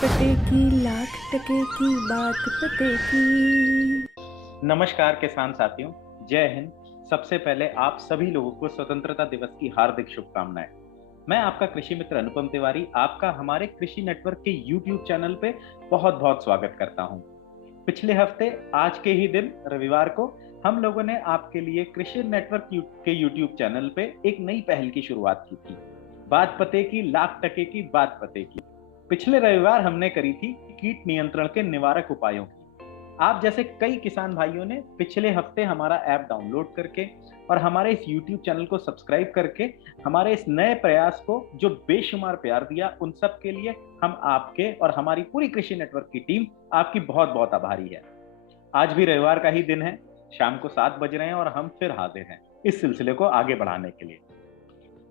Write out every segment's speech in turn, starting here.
पते की, लाख टके की बात पते की। नमस्कार किसान साथियों, जय हिंद। सबसे पहले आप सभी लोगों को स्वतंत्रता दिवस की हार्दिक शुभकामनाएं। मैं आपका कृषि मित्र अनुपम तिवारी आपका हमारे कृषि नेटवर्क के YouTube चैनल पे बहुत बहुत स्वागत करता हूं। पिछले हफ्ते आज के ही दिन रविवार को हम लोगों ने आपके लिए कृषि नेटवर्क के YouTube चैनल पे एक नई पहल की शुरुआत की थी। बात पते की, लाख टके की बात पते की। पिछले रविवार हमने करी थी कीट नियंत्रण के निवारक उपायों की। आप जैसे कई किसान भाइयों ने पिछले हफ्ते हमारा ऐप डाउनलोड करके और हमारे इस YouTube चैनल को सब्सक्राइब करके हमारे इस नए प्रयास को जो बेशुमार प्यार दिया, उन सब के लिए हम आपके और हमारी पूरी कृषि नेटवर्क की टीम आपकी बहुत बहुत आभारी है। आज भी रविवार का ही दिन है, शाम को 7 बज रहे हैं और हम फिर हाजिर हैं इस सिलसिले को आगे बढ़ाने के लिए।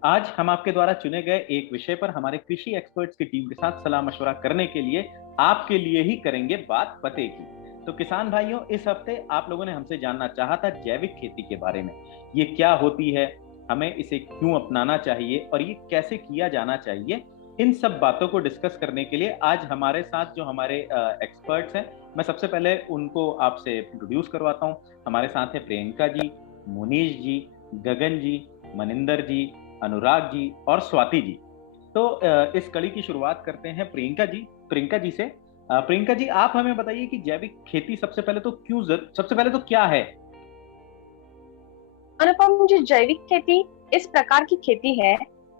आज हम आपके द्वारा चुने गए एक विषय पर हमारे कृषि एक्सपर्ट्स की टीम के साथ सलाह मशवरा करने के लिए आपके लिए ही करेंगे बात पते की। तो किसान भाइयों, इस हफ्ते आप लोगों ने हमसे जानना चाहा था जैविक खेती के बारे में। ये क्या होती है, हमें इसे क्यों अपनाना चाहिए और ये कैसे किया जाना चाहिए। इन सब बातों को डिस्कस करने के लिए आज हमारे साथ जो हमारे एक्सपर्ट्स हैं, मैं सबसे पहले उनको आपसे इंट्रोड्यूस करवाता हूँ। हमारे साथ है प्रियंका जी, मुनीश जी, गगन जी, मनिंदर जी, अनुराग जी और स्वाति जी। तो इस कड़ी की शुरुआत करते हैं प्रियंका जी से। प्रियंका जी, आप हमें बताइए कि जैविक खेती सबसे पहले तो क्या है। अनुपम जी, जैविक खेती इस प्रकार की खेती है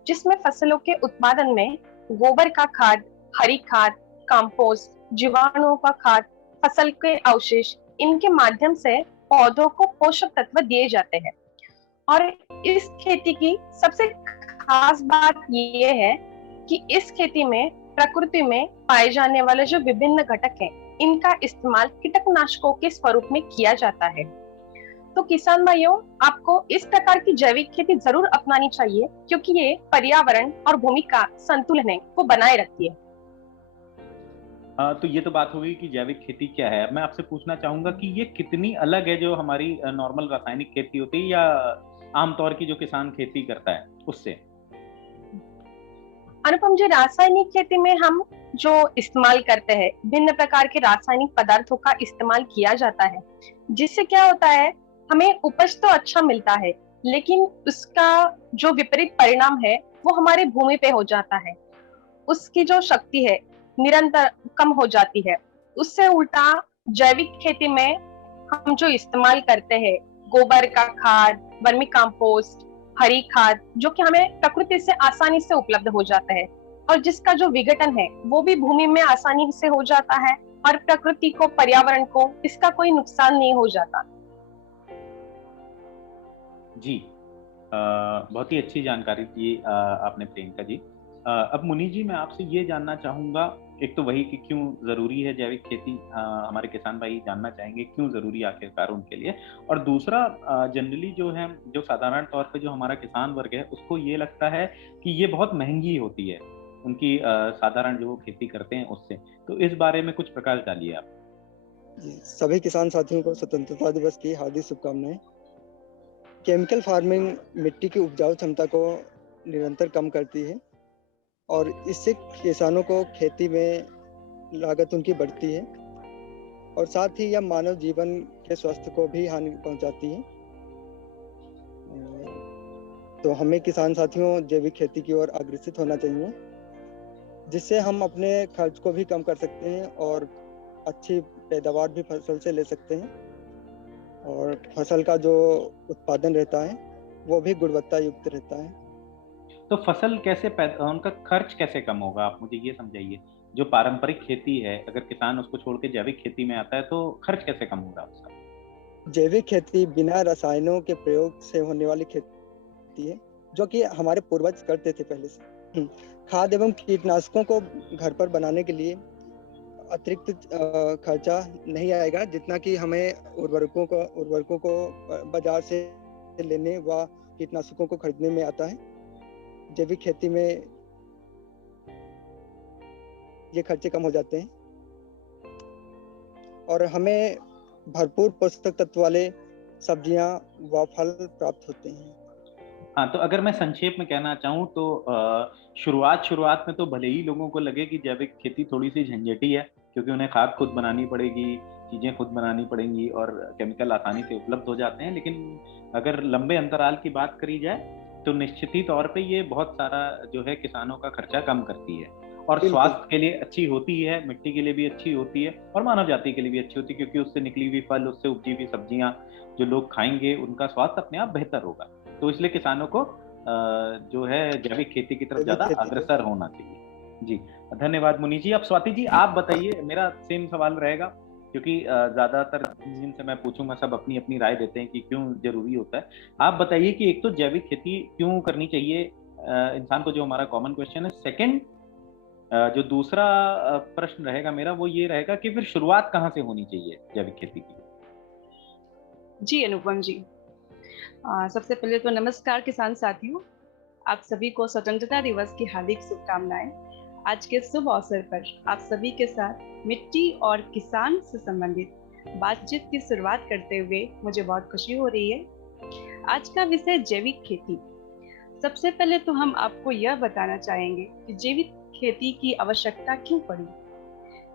जिसमें फसलों के उत्पादन में गोबर का खाद, हरी खाद, कंपोस्ट, जीवाणुओं का खाद, फसल के अवशेष, इनके माध्यम से पौधों को पोषक तत्व दिए जाते हैं। और इस खेती की सबसे खास बात ये है कि इस खेती में प्रकृति में पाए जाने वाले जो विभिन्न घटक हैं, इनका इस्तेमाल कीटनाशकों के स्वरूप में किया जाता है। तो किसान भाइयों, आपको इस प्रकार की जैविक खेती जरूर अपनानी चाहिए क्योंकि ये पर्यावरण और भूमि का संतुलन को बनाए रखती है। तो ये तो बात हो गई कि जैविक खेती क्या है। अब मैं आपसे पूछना चाहूंगा कि ये कितनी अलग है जो हमारी नॉर्मल रासायनिक खेती होती है या आमतौर की जो किसान खेती करता है उससे। अनुपम जी, रासायनिक खेती में हम जो इस्तेमाल करते हैं, भिन्न प्रकार के रासायनिक पदार्थों का इस्तेमाल किया जाता है, जिससे क्या होता है, हमें उपज तो अच्छा मिलता है लेकिन उसका जो विपरीत परिणाम है वो हमारे भूमि पे हो जाता है। उसकी जो शक्ति है निरंतर कम हो जाती है। उससे उल्टा जैविक खेती में हम जो इस्तेमाल करते हैं, गोबर का खाद, वर्मी कंपोस्ट, हरी खाद, जो कि हमें प्रकृति से आसानी से उपलब्ध हो जाता है और जिसका जो विघटन है वो भी भूमि में आसानी से हो जाता है और प्रकृति को, पर्यावरण को इसका कोई नुकसान नहीं हो जाता। जी, बहुत ही अच्छी जानकारी दी आपने प्रियंका जी। अब मुनीष जी, मैं आपसे ये जानना चाहूंगा, एक तो वही कि क्यों जरूरी है जैविक खेती, हमारे किसान भाई जानना चाहेंगे क्यों जरूरी आखिरकार उनके लिए। और दूसरा, जनरली जो है, जो साधारण तौर पे जो हमारा किसान वर्ग है उसको ये लगता है कि ये बहुत महंगी होती है उनकी साधारण जो खेती करते हैं उससे। तो इस बारे में कुछ प्रकाश डालिए आप। जी, सभी किसान साथियों को स्वतंत्रता दिवस की हार्दिक शुभकामनाएं। केमिकल फार्मिंग मिट्टी की उपजाऊ क्षमता को निरंतर कम करती है और इससे किसानों को खेती में लागत उनकी बढ़ती है और साथ ही यह मानव जीवन के स्वास्थ्य को भी हानि पहुंचाती है। तो हमें किसान साथियों जैविक खेती की ओर अग्रसित होना चाहिए, जिससे हम अपने खर्च को भी कम कर सकते हैं और अच्छी पैदावार भी फसल से ले सकते हैं और फसल का जो उत्पादन रहता है वो भी गुणवत्ता युक्त रहता है। तो फसल कैसे उनका खर्च कैसे कम होगा, आप मुझे ये समझाइए। जो पारंपरिक खेती है, अगर किसान उसको छोड़ के जैविक खेती में आता है तो खर्च कैसे कम होगा उसका। जैविक खेती बिना रसायनों के प्रयोग से होने वाली खेती है, जो कि हमारे पूर्वज करते थे पहले से। खाद एवं कीटनाशकों को घर पर बनाने के लिए अतिरिक्त खर्चा नहीं आएगा, जितना कि हमें उर्वरकों को बाजार से लेने व कीटनाशकों को खरीदने में आता है। जैविक खेती में ये खर्चे कम हो जाते हैं और हमें भरपूर पोषक तत्व वाले सब्जियां व फल प्राप्त होते हैं। हाँ, तो अगर मैं संक्षेप में कहना चाहूँ तो शुरुआत में तो भले ही लोगों को लगे कि जैविक खेती थोड़ी सी झंझटी है, क्योंकि उन्हें खाद खुद बनानी पड़ेगी, चीज़ें खुद बनानी पड़ेंगी और केमिकल आसानी से उपलब्ध हो जाते हैं। लेकिन अगर लंबे अंतराल की बात करी जाए तो निश्चित ही तौर पे ये बहुत सारा जो है किसानों का खर्चा कम करती है और बिल्कुल। स्वास्थ्य के लिए अच्छी होती है, मिट्टी के लिए भी अच्छी होती है और मानव जाति के लिए भी अच्छी होती है, क्योंकि उससे निकली हुई फल, उससे उपजी हुई सब्जियां जो लोग खाएंगे उनका स्वास्थ्य अपने आप बेहतर होगा। तो इसलिए किसानों को जो है जैविक खेती की तरफ जैविक ज्यादा खेती अग्रसर होना चाहिए। जी धन्यवाद मुनीष जी। अब स्वाति जी आप बताइए, मेरा सेम सवाल रहेगा क्योंकि ज्यादातर जिनसे मैं पूछूंगा सब अपनी अपनी राय देते हैं कि क्यों जरूरी होता है। आप बताइए कि एक तो जैविक खेती क्यों करनी चाहिए इंसान को, जो हमारा कॉमन क्वेश्चन है। सेकंड जो दूसरा प्रश्न रहेगा मेरा वो ये रहेगा कि फिर शुरुआत कहाँ से होनी चाहिए जैविक खेती की। जी अनुपम जी, सबसे पहले तो नमस्कार किसान साथियों, आप सभी को स्वतंत्रता दिवस की हार्दिक शुभकामनाएं। आज के शुभ अवसर पर आप सभी के साथ मिट्टी और किसान से संबंधित बातचीत की शुरुआत करते हुए मुझे बहुत खुशी हो रही है। आज का विषय जैविक खेती। सबसे पहले तो हम आपको यह बताना चाहेंगे कि जैविक खेती की आवश्यकता क्यों पड़ी।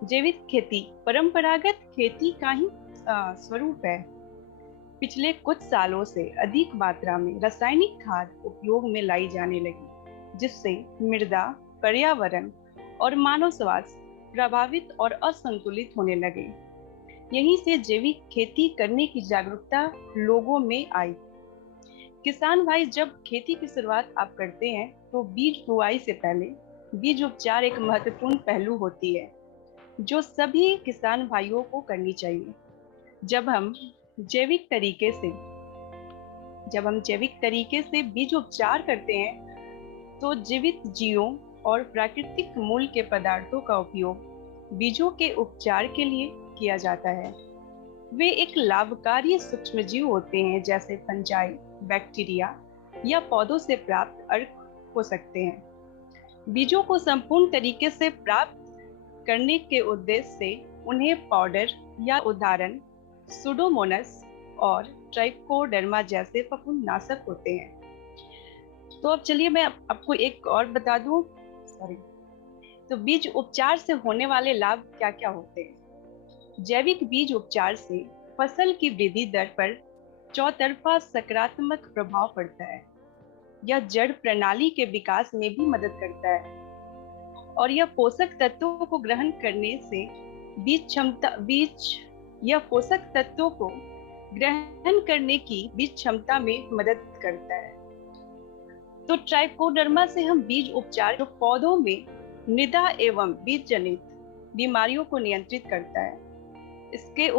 जैविक खेती परंपरागत खेती का ही स्वरूप है। पिछले कुछ सालों से अधिक मात्रा में रासायनिक खाद उपयोग में लाई जाने लगी, जिससे मृदा, पर्यावरण और मानव स्वास्थ्य प्रभावित और असंतुलित होने लगे। यहीं से जैविक खेती करने की जागरूकता लोगों में आई। किसान भाई, जब खेती की शुरुआत आप करते हैं तो बीज बुआई से पहले बीज उपचार एक महत्वपूर्ण पहलू होती है, जो सभी किसान भाइयों को करनी चाहिए। जब हम जैविक तरीके से बीज उपचार करते हैं तो जीवित जीवों और प्राकृतिक मूल के पदार्थों का उपयोग बीजों के उपचार के लिए किया जाता है। वे एक लाभकारी सूक्ष्मजीव होते हैं, जैसे फंजाई, बैक्टीरिया या पौधों से प्राप्त अर्क हो सकते हैं। बीजों को संपूर्ण तरीके से प्राप्त करने के उद्देश्य से उन्हें पाउडर या उदाहरण सुडोमोनास और ट्राइकोडर्मा जैसे फफूंदनाशक होते हैं। तो अब चलिए मैं आपको एक और बता दूं। तो बीज उपचार से होने वाले लाभ क्या क्या होते हैं। जैविक बीज उपचार से फसल की वृद्धि दर पर चौतरफा सकारात्मक प्रभाव पड़ता है। यह जड़ प्रणाली के विकास में भी मदद करता है और यह पोषक तत्वों को ग्रहण करने से यह पोषक तत्वों को ग्रहण करने की बीज क्षमता में मदद करता है। तो ट्राइकोडर्मा से हम बीज उपचार जो पौधों में मृदा एवं बीज जनित बीमारियों को नियंत्रित करता है, इससे बीज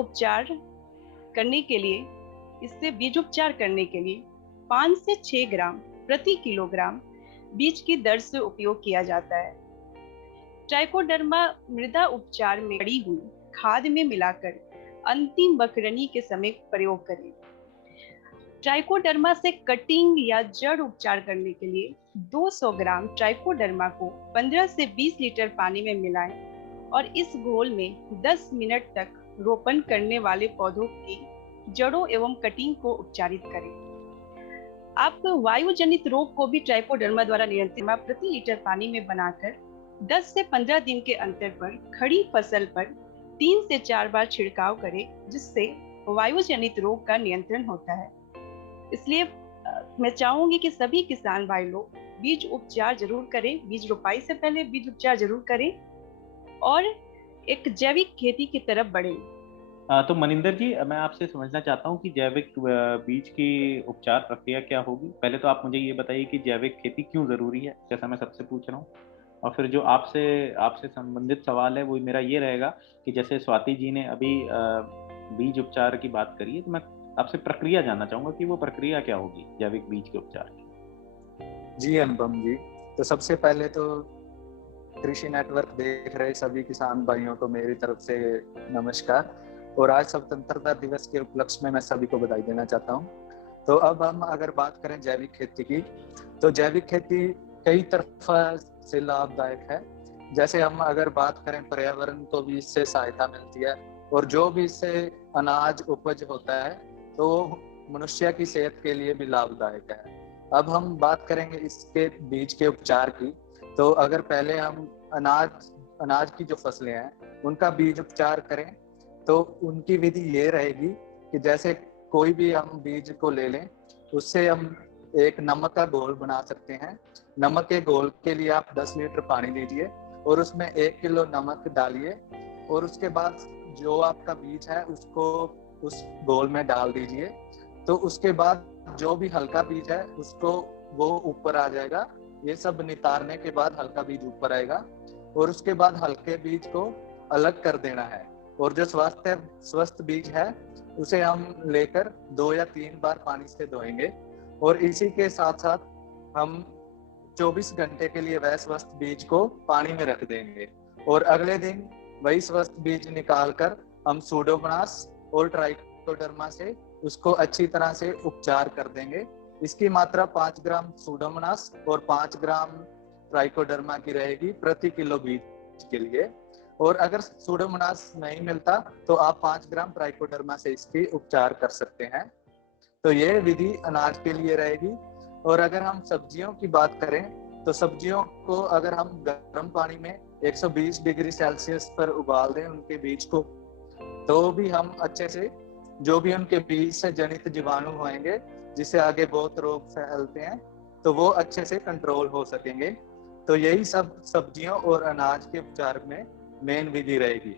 उपचार करने के लिए 5 से 6 ग्राम प्रति किलोग्राम बीज की दर से उपयोग किया जाता है। ट्राइकोडर्मा मृदा उपचार में पड़ी हुई खाद में मिलाकर अंतिम बकरनी के समय प्रयोग करें। ट्राइकोडर्मा से कटिंग या जड़ उपचार करने के लिए 200 ग्राम ट्राइकोडर्मा को 15 से 20 लीटर पानी में मिलाएं और इस घोल में 10 मिनट तक रोपण करने वाले पौधों की जड़ों एवं कटिंग को उपचारित करें। आप वायु जनित रोग को भी ट्राइकोडर्मा द्वारा नियंत्रित प्रति लीटर पानी में बनाकर 10 से 15 दिन के अंतर पर खड़ी फसल पर 3 से 4 बार छिड़काव करें, जिससे वायु जनित रोग का नियंत्रण होता है। इसलिए मैं चाहूंगी कि सभी किसान भाई लोग बीज उपचार जरूर करें, बीज रोपाई से पहले बीज उपचार जरूर करें और एक जैविक खेती की तरफ बढ़ें। तो मनिंदर जी, मैं आपसे समझना चाहता हूँ कि जैविक बीज की उपचार प्रक्रिया क्या होगी। पहले तो आप मुझे ये बताइए कि जैविक खेती क्यों जरूरी है, जैसा मैं सबसे पूछ रहा हूँ। और फिर जो आपसे संबंधित सवाल है वो मेरा ये रहेगा कि जैसे स्वाति जी ने अभी बीज उपचार की बात करी है, तो मैं आपसे प्रक्रिया जानना चाहूंगा कि वो प्रक्रिया क्या होगी जैविक बीज के उपचार की। जी अनुपम जी, तो सबसे पहले तो कृषि नेटवर्क देख रहे सभी किसान भाइयों को मेरी तरफ से नमस्कार और आज स्वतंत्रता दिवस के उपलक्ष्य में मैं सभी को बधाई देना चाहता हूँ। तो अब हम अगर बात करें जैविक खेती की, तो जैविक खेती कई तरफा से लाभदायक है। जैसे हम अगर बात करें पर्यावरण को भी इससे सहायता मिलती है और जो भी इससे अनाज उपज होता है तो मनुष्य की सेहत के लिए भी लाभदायक है। अब हम बात करेंगे इसके बीज के उपचार की। तो अगर पहले हम अनाज की जो फसलें हैं उनका बीज उपचार करें तो उनकी विधि ये रहेगी कि जैसे कोई भी हम बीज को ले लें, उससे हम एक नमक का घोल बना सकते हैं। नमक के घोल के लिए आप 10 लीटर पानी लीजिए और उसमें 1 किलो नमक डालिए और उसके बाद जो आपका बीज है उसको उस घोल में डाल दीजिए। तो उसके बाद जो भी हल्का बीज है उसको वो ऊपर आ जाएगा। ये सब नितारने के बाद हल्का बीज ऊपर आएगा और उसके बाद हल्के बीज को अलग कर देना है। और जो स्वस्थ बीज है उसे हम लेकर 2 या 3 बार पानी से धोएंगे और इसी के साथ साथ हम 24 घंटे के लिए वह स्वस्थ बीज को पानी में रख देंगे और अगले दिन वही स्वस्थ बीज निकालकर हम सूडोमोनास और ट्राइकोडर्मा से उसको अच्छी तरह से उपचार कर देंगे। इसकी मात्रा 5 ग्राम सूडोमोनास और 5 ग्राम ट्राइकोडर्मा की रहेगी प्रति किलो बीज के लिए। और अगर सूडोमोनास नहीं मिलता तो आप 5 ग्राम ट्राइकोडर्मा से इसकी उपचार कर सकते हैं। तो ये विधि अनाज के लिए रहेगी। और अगर हम सब्जियों की बात करें तो सब्जियों को अगर हम गर्म पानी में 120 डिग्री सेल्सियस पर उबाल दें उनके बीज को, तो भी हम अच्छे से जो भी उनके बीज से जनित जीवाणु होंगे जिससे आगे बहुत रोग फैलते हैं तो वो अच्छे से कंट्रोल हो सकेंगे। तो यही सब सब्जियों और अनाज के उपचार में मेन विधि रहेगी।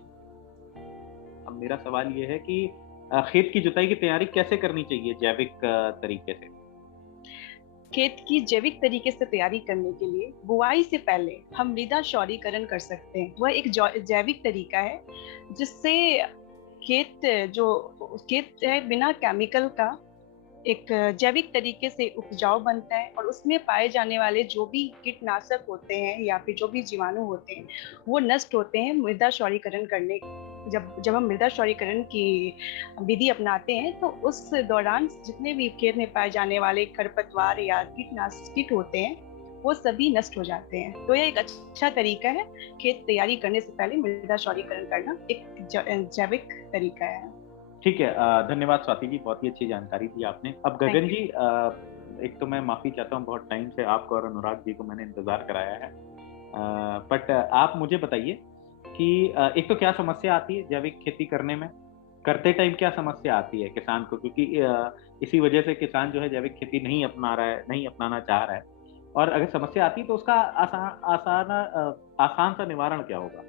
अब मेरा सवाल ये है कि खेत की जुताई की तैयारी कैसे करनी चाहिए जैविक तरीके से? खेत की जैविक तरीके से तैयारी करने के लिए बुआई से पहले हम मृदा क्षौरीकरण कर सकते हैं। वह एक जैविक तरीका है जिससे खेत है बिना केमिकल का एक जैविक तरीके से उपजाऊ बनता है और उसमें पाए जाने वाले जो भी कीटनाशक होते हैं या फिर जो भी जीवाणु होते हैं वो नष्ट होते हैं मृदा क्षौरीकरण करने। जब हम मृदा क्षौरीकरण की विधि अपनाते हैं तो उस दौरान जितने भी खेत में पाए जाने वाले खरपतवार या कीट होते हैं वो सभी नष्ट हो जाते हैं। तो यह एक अच्छा तरीका है खेत तैयारी करने से पहले मृदा क्षौरीकरण करना, एक जैविक तरीका है। ठीक है, धन्यवाद स्वाति जी, बहुत ही अच्छी जानकारी दी आपने। अब गगन जी, एक तो मैं माफी चाहता हूँ, बहुत टाइम से आपको और अनुराग जी को मैंने इंतजार कराया है, बट आप मुझे बताइए कि एक तो क्या समस्या आती है जैविक खेती करते टाइम क्या समस्या आती है किसान को, क्योंकि इसी वजह से किसान जो है जैविक खेती नहीं अपनाना चाह रहा है, और अगर समस्या आती है तो उसका आसान सा निवारण क्या होगा?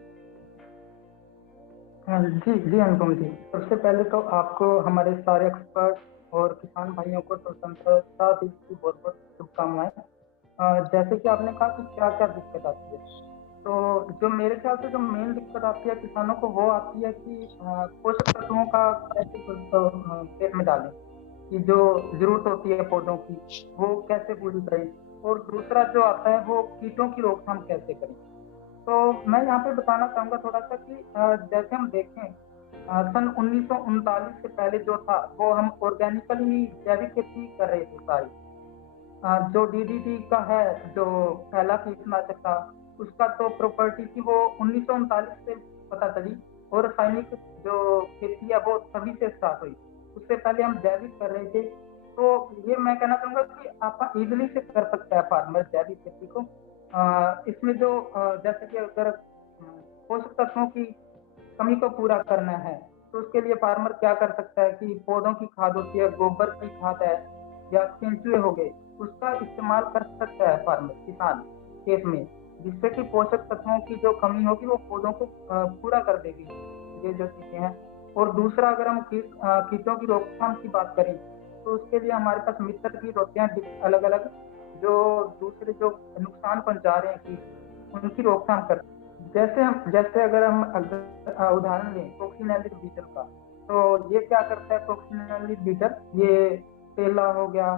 जी अनुपम जी, सबसे पहले तो आपको हमारे सारे एक्सपर्ट और किसान भाइयों को स्वतंत्रता दिवस की बहुत बहुत शुभकामनाएं। जैसे कि आपने कहा कि क्या क्या दिक्कत आती है, तो जो मेरे ख्याल से जो मेन दिक्कत आती है किसानों को वो आती है कि पोषक तत्वों का कैसे खेत में डालें, कि जो जरूरत होती है पौधों की वो कैसे पूरी करें, और दूसरा जो आता है वो कीटों की रोकथाम कैसे करें। तो मैं यहाँ पे बताना चाहूँगा थोड़ा सा कि जैसे हम देखें सन 1939 से पहले जो था वो हम ऑर्गेनिकली जैविक खेती कर रहे थे सारी। जो DDT का है जो पहला कीटनाशक था उसका तो प्रॉपर्टी थी वो 1939 से पता चली, और रासायनिक जो खेती है वो तभी से स्टार्ट हुई, उससे पहले हम जैविक कर रहे थे। तो ये मैं कहना चाहूँगा कि आप इजीली से कर सकता है फार्मर जैविक खेती को। इसमें जो जैसे कि अगर पोषक तत्वों की कमी को पूरा करना है तो उसके लिए फार्मर क्या कर सकता है कि पौधों की खाद होती है, गोबर की खाद है या केंचुए हो गए, उसका इस्तेमाल कर सकता है फार्मर किसान खेत में, जिससे कि पोषक तत्वों की जो कमी होगी वो पौधों को पूरा कर देगी। ये जो चीजें हैं। और दूसरा अगर हम कीटों की रोकथाम की बात करें तो उसके लिए हमारे पास मित्र कीट होते हैं अलग अलग, जो दूसरे जो नुकसान पहुंचा रहे हैं कीट उनकी रोकथाम कर। जैसे अगर हम उदाहरण लें कोक्सीनेलिस बीटल का, तो ये क्या करता है कोक्सीनेलिस बीटल, ये तेला हो गया,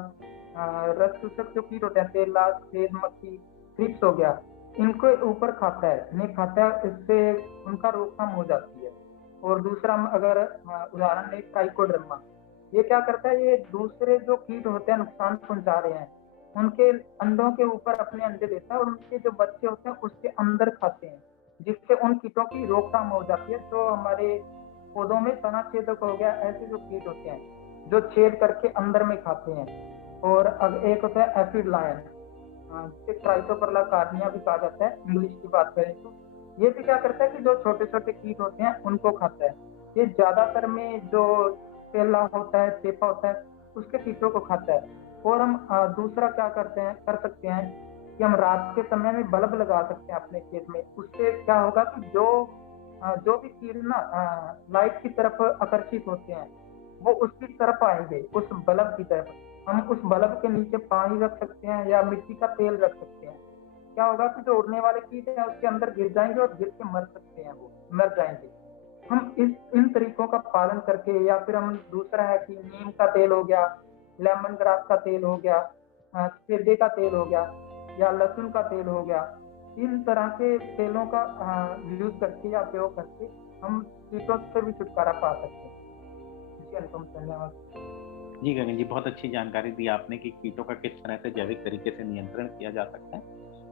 रस चूसक जो कीट होते हैं तेला, सफेद मक्खी, थ्रिप्स हो गया, इनको ऊपर खाता है, नहीं खाता है, इससे उनका रोकथाम हो जाती है। और दूसरा अगर उदाहरण लें ट्राइकोडर्मा, ये क्या करता है, ये दूसरे जो कीट होते हैं नुकसान पहुंचा रहे हैं उनके अंडों के ऊपर अपने अंडे देता है और उनके जो बच्चे होते हैं उसके अंदर खाते हैं, जिससे उन कीटों की रोकथाम हो जाती है। तो हमारे पौधों में तना छेदक हो गया, ऐसे जो कीट होते हैं जो छेद करके अंदर में खाते हैं, और एक होता है एफिड लायन, जिसे ट्राइटोपरला कार्निया भी कहा जाता है इंग्लिश की बात करें तो। ये भी क्या करता है कि जो छोटे छोटे कीट होते हैं उनको खाता है। ये ज्यादातर में जो तेला होता है, चेपा होता है, उसके कीटों को खाता है। और हम दूसरा क्या कर सकते हैं कि हम रात के समय में बल्ब लगा सकते हैं अपने खेत में। उससे क्या होगा कि जो भी कीट ना लाइट की तरफ आकर्षित होते हैं वो उसकी तरफ आएंगे, उस बल्ब की तरफ। हम उस बल्ब के नीचे पानी रख सकते हैं या मिट्टी का तेल रख सकते हैं। क्या होगा कि जो उड़ने वाले कीट हैं उसके अंदर गिर जाएंगे और गिर के मर सकते हैं, वो मर जाएंगे। हम इन तरीकों का पालन करके, या फिर हम दूसरा है कि नीम का तेल हो गया, लेमन ग्रास का तेल हो गया, सेबे का तेल हो गया, या लहसुन का तेल हो गया, इन तरह के तेलों का यूज करके या प्रयोग करके हम कीटों से भी छुटकारा पा सकते हैं। जी अनुपम, धन्यवाद। जी गगन जी, बहुत अच्छी जानकारी दी आपने कि कीटों का किस तरह से जैविक तरीके से नियंत्रण किया जा सकता है।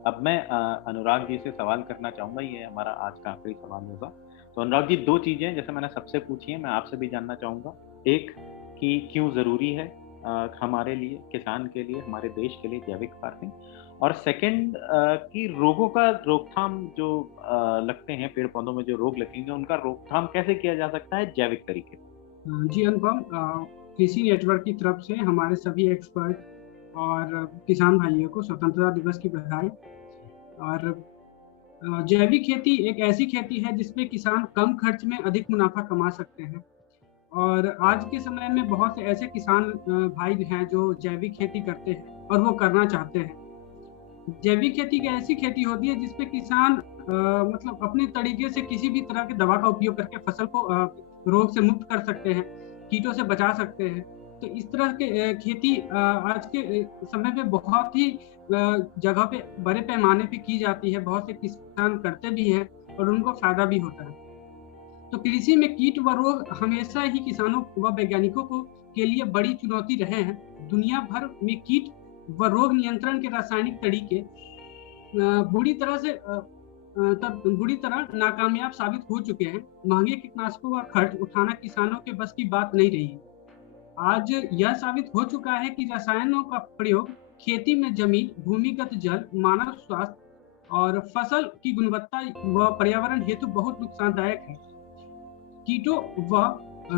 अब मैं अनुराग जी से सवाल करना चाहूंगा, ये हमारा आज का आखिरी सवाल होगा। तो अनुराग जी, दो चीजें जैसे मैंने सबसे पूछी है, मैं आपसे भी जानना चाहूंगा। एक, कि क्यों जरूरी है हमारे लिए, किसान के लिए, हमारे देश के लिए जैविक फार्मिंग, और सेकंड कि रोगों का रोकथाम जो लगते हैं पेड़ पौधों में, जो रोग लगेंगे उनका रोकथाम कैसे किया जा सकता है जैविक तरीके से। जी अनुपम, कृषि नेटवर्क की तरफ से हमारे सभी एक्सपर्ट और किसान भाइयों को स्वतंत्रता दिवस की बधाई। और जैविक खेती एक ऐसी खेती है जिसमें किसान कम खर्च में अधिक मुनाफा कमा सकते हैं। और आज के समय में बहुत से ऐसे किसान भाई हैं जो जैविक खेती करते हैं और वो करना चाहते हैं। जैविक खेती एक ऐसी खेती होती है जिसपे किसान मतलब अपने तरीके से किसी भी तरह के दवा का उपयोग करके फसल को रोग से मुक्त कर सकते हैं, कीटों से बचा सकते हैं। तो इस तरह के खेती आज के समय में बहुत ही जगह पे बड़े पैमाने पे की जाती है, बहुत से किसान करते भी हैं और उनको फायदा भी होता है। तो कृषि में कीट व रोग हमेशा ही किसानों व वैज्ञानिकों के लिए बड़ी चुनौती रहे हैं। दुनिया भर में कीट व रोग नियंत्रण के रासायनिक तरीके बुरी तरह नाकामयाब साबित हो चुके हैं। महंगे कीटनाशकों का खर्च उठाना किसानों के बस की बात नहीं रही है। आज यह साबित हो चुका है कि रसायनों का प्रयोग खेती में जमीन, भूमिगत जल, मानव स्वास्थ्य और फसल की गुणवत्ता व पर्यावरण हेतु बहुत नुकसानदायक है। कीटों व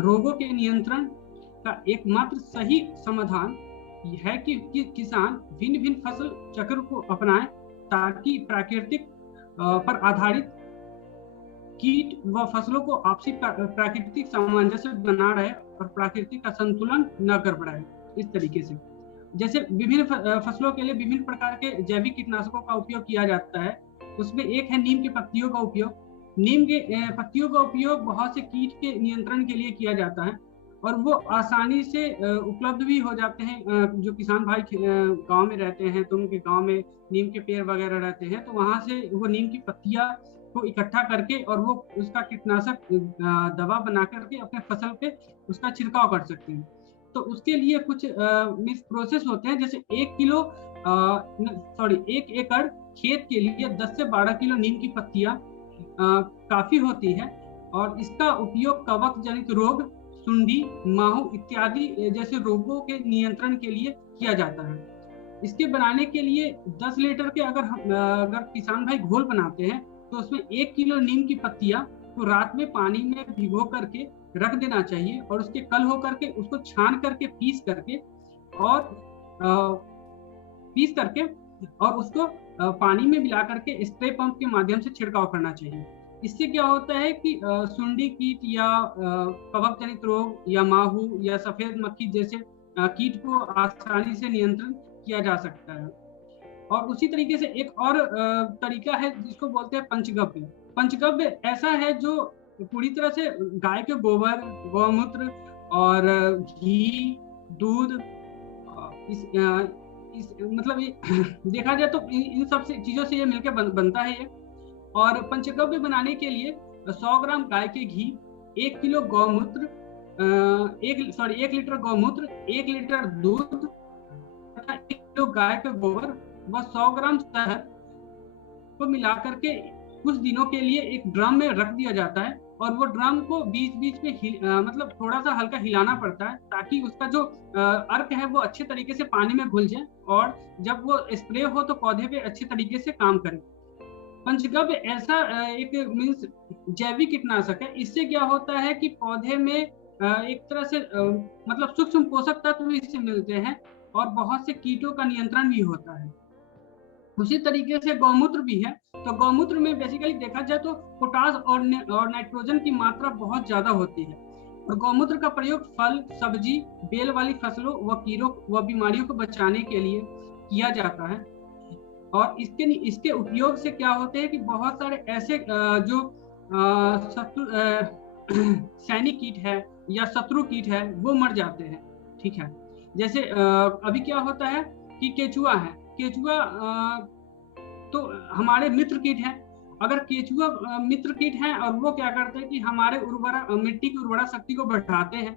रोगों के नियंत्रण का एकमात्र सही समाधान है कि किसान भिन्न भिन्न फसल चक्र को अपनाएं ताकि प्राकृतिक पर आधारित कीट व फसलों को आपसी प्राकृतिक सामंजस्य बना रहे और प्राकृतिक का संतुलन न कर बढ़ाए। इस तरीके से जैसे विभिन्न फसलों के लिए विभिन्न प्रकार के जैविक कीटनाशकों का उपयोग किया जाता है, उसमें एक है नीम के पत्तियों का उपयोग। नीम के पत्तियों का उपयोग बहुत से कीट के नियंत्रण के लिए किया जाता है और वो आसानी से उपलब्ध भी हो जाते हैं। जो किसान भाई गांव में रहते हैं तो उनके गांव में नीम के पेड़ वगैरह रहते हैं, तो वहां से वो नीम की पत्तियां को इकट्ठा करके और वो उसका कीटनाशक दवा बना करके अपने फसल पे उसका छिड़काव कर सकते हैं। तो उसके लिए कुछ प्रोसेस होते हैं, जैसे 1 एकड़ खेत के लिए 10 से 12 किलो नीम की पत्तियां काफी होती है। और इसका उपयोग कवक जनित रोग, सुंडी, माहू इत्यादि जैसे रोगों के नियंत्रण के लिए किया जाता है। इसके बनाने के लिए 10 लीटर के अगर किसान भाई घोल बनाते हैं तो उसमें 1 किलो नीम की पत्तियां को रात में पानी में भिगो करके रख देना चाहिए और उसके कल हो करके उसको छान करके पीस करके और उसको पानी में मिला करके स्प्रे पंप के माध्यम से छिड़काव करना चाहिए। इससे क्या होता है कि सुंडी कीट या कवक जनित रोग या माहू या सफेद मक्खी जैसे कीट को आसानी से नियंत्रण किया जा सकता है। और उसी तरीके से एक और तरीका है जिसको बोलते हैं पंचगव्य। पंचगव्य ऐसा है जो पूरी तरह से गाय के गोबर, गौमूत्र और घी, दूध, मतलब देखा जाए तो इन सब से चीजों से ये मिलकर बनता है ये। और पंचगव्य बनाने के लिए 100 ग्राम गाय के घी, 1 किलो गौमूत्र, 1 लीटर गौमूत्र, 1 लीटर दूध, 1 किलो गाय के गोबर व 100 ग्राम शहद को मिला करके कुछ दिनों के लिए एक ड्रम में रख दिया जाता है और वो ड्रम को बीच बीच में मतलब थोड़ा सा हल्का हिलाना पड़ता है ताकि उसका जो अर्क है वो अच्छे तरीके से पानी में घुल जाए और जब वो स्प्रे हो तो पौधे पे अच्छे तरीके से काम करे। पंचगव्य ऐसा एक मीन्स जैविक कीटनाशक है। इससे क्या होता है कि पौधे में एक तरह से मतलब सूक्ष्म पोषक तत्व भी इससे मिलते हैं और बहुत से कीटों का नियंत्रण भी होता है। उसी तरीके से गौमूत्र भी है। तो गौमूत्र में बेसिकली देखा जाए तो पोटास और नाइट्रोजन की मात्रा बहुत ज्यादा होती है और गौमूत्र का प्रयोग फल, सब्जी, बेल वाली फसलों व कीड़ों व बीमारियों को बचाने के लिए किया जाता है। और इसके उपयोग से क्या होते हैं कि बहुत सारे ऐसे जो सैनिक कीट है या शत्रु कीट है वो मर जाते हैं। ठीक है, जैसे अभी क्या होता है कि केचुआ है, केचुआ तो हमारे मित्र कीट है। अगर केचुआ मित्र कीट है और वो क्या करते हैं कि हमारे मिट्टी की उर्वरा शक्ति को बढ़ाते हैं।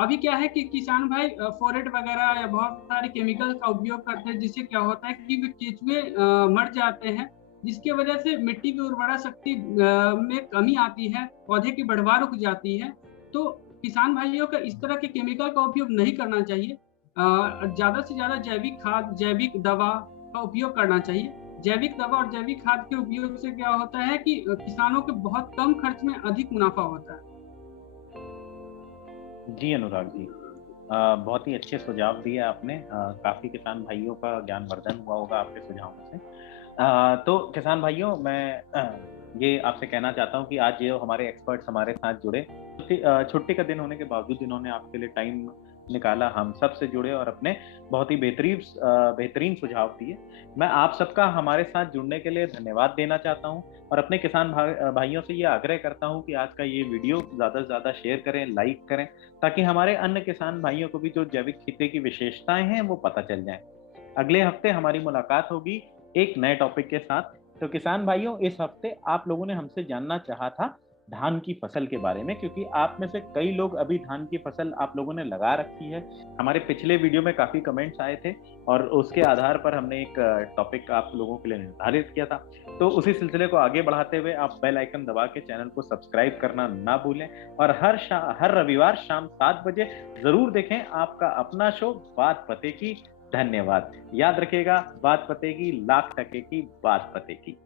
अभी क्या है कि किसान भाई फोरेट वगैरह या बहुत सारे केमिकल का उपयोग करते हैं, जिससे क्या होता है कि केचुए मर जाते हैं, जिसकी वजह से मिट्टी की उर्वरा शक्ति में कमी आती है, पौधे की बढ़वार रुक जाती है। तो किसान भाइयों का इस तरह के केमिकल का उपयोग नहीं करना चाहिए। ज्यादा से ज्यादा जैविक खाद, जैविक दवा का उपयोग करना चाहिए। जैविक दवा और जैविक खाद के उपयोग से क्या होता है कि किसानों के बहुत कम खर्च में अधिक मुनाफा होता है। जी अनुराग जी, बहुत ही अच्छे सुझाव दिए आपने। काफी किसान भाइयों का ज्ञानवर्धन हुआ होगा आपके सुझावों से। तो किसान भाइयों, मैं ये आपसे कहना चाहता हूँ कि आज ये हमारे एक्सपर्ट्स हमारे साथ जुड़े, छुट्टी का दिन होने के बावजूद इन्होंने आपके लिए टाइम निकाला, हम सब से जुड़े और अपने बहुत ही बेहतरीन सुझाव दिए। मैं आप सबका हमारे साथ जुड़ने के लिए धन्यवाद देना चाहता हूं और अपने किसान भाइयों से ये आग्रह करता हूं कि आज का ये वीडियो ज़्यादा से ज़्यादा शेयर करें, लाइक करें, ताकि हमारे अन्य किसान भाइयों को भी जो जैविक खेती की विशेषताएं हैं वो पता चल जाएं। अगले हफ्ते हमारी मुलाकात होगी एक नए टॉपिक के साथ। तो किसान भाइयों, इस हफ्ते आप लोगों ने हमसे जानना चाहा था धान की फसल के बारे में, क्योंकि आप में से कई लोग अभी धान की फसल आप लोगों ने लगा रखी है। हमारे पिछले वीडियो में काफी कमेंट्स आए थे और उसके आधार पर हमने एक टॉपिक आप लोगों के लिए निर्धारित किया था। तो उसी सिलसिले को आगे बढ़ाते हुए आप बेल आइकन दबा के चैनल को सब्सक्राइब करना ना भूलें और हर रविवार शाम 7 बजे जरूर देखें आपका अपना शो बात पते की। धन्यवाद। याद रखिएगा, बात पते की, लाख टके की बात पते की।